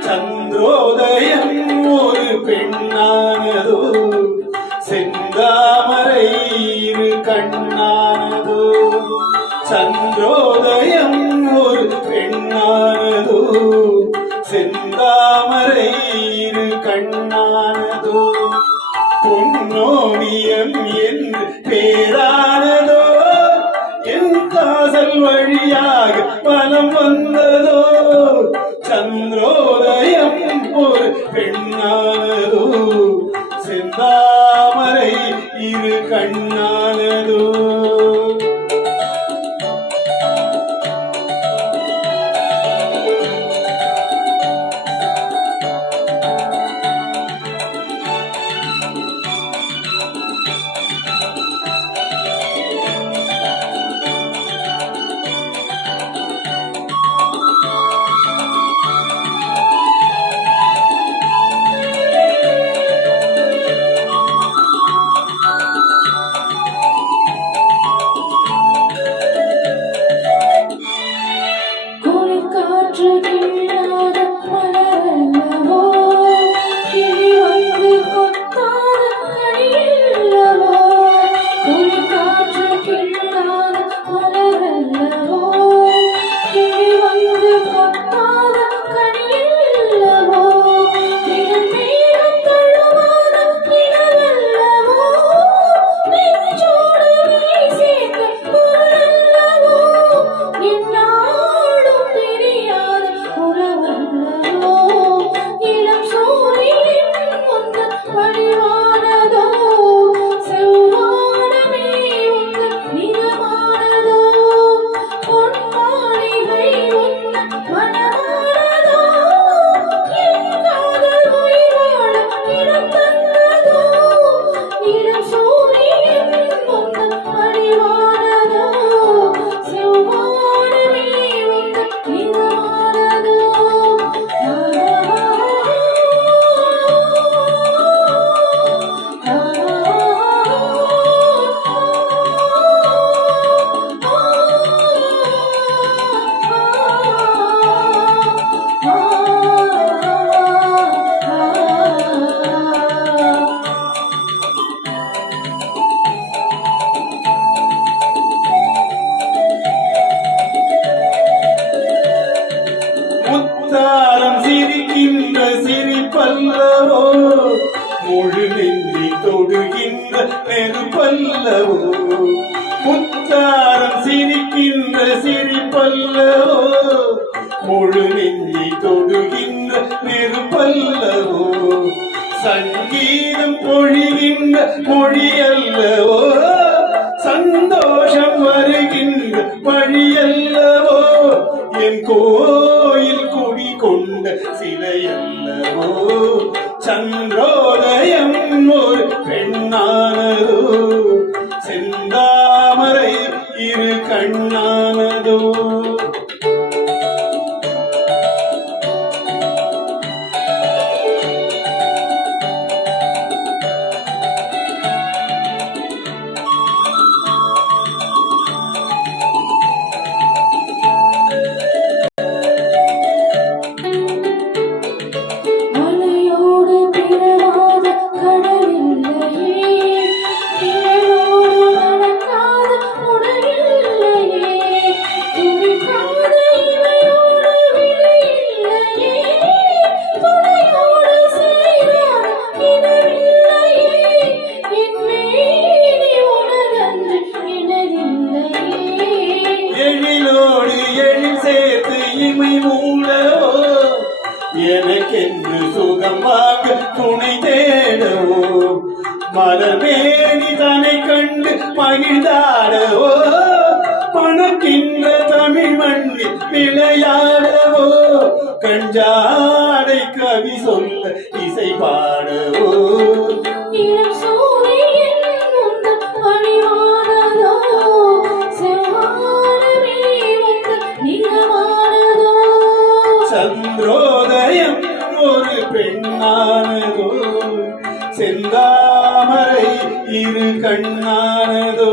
சந்திரோதயம் ஒரு பெண்ணானதோ, செந்தாமரை இரு கண்ணானதோ. சந்திரோதயம் ஒரு பெண்ணானதோ, செந்தாமரை இரு கண்ணானதோ. பொன்னோவியம் என்று பேரானதோ, என் காதல் வழியாக பலம் வந்ததோ. சந்திரோதயம் ஒரு பெண்ணானதோ, செந்தாமரை இரு கண்ணானதோ. சிரிக்கின்ற சிரிப்பல்லவோ, முழு நெஞ்சி தொடுகின்ற நெருப்பல்லவோ. முத்தாரம் சிரிக்கின்ற சிரிப்பல்லவோ, முழு நெஞ்சி தொடுகின்ற நெருப்பல்லவோ. சங்கீதம் பொழிகின்ற மொழியல்லவோ, சந்தோஷம் வருகின்ற வழியல்லவோ. என் கோயில் குடி கொண்ட சிலையல்லவோ. சந்திரோதயம் ஒரு பெண்ணானதோ, செந்தாமரை இரு கண்ணானதோ. எனக்கென்று சுகமாக துணை தேடவோ, மலமேனி தனை கண்டு மகிழ்ந்தாடவோ, பணக்கின்ற தமிழ் மண்ணில் விளையாடவோ, கஞ்சாடை அதை கவி சொல்ல இசை பாடவோ இளம் சூரியன் உந்தன் வடிவானதோ, செவ்வானமே உந்தன் நிறமானதோ. சந்திரோதயம் ஒரு பெண்ணானதோ, செந்தாமரை இரு கண்ணானதோ.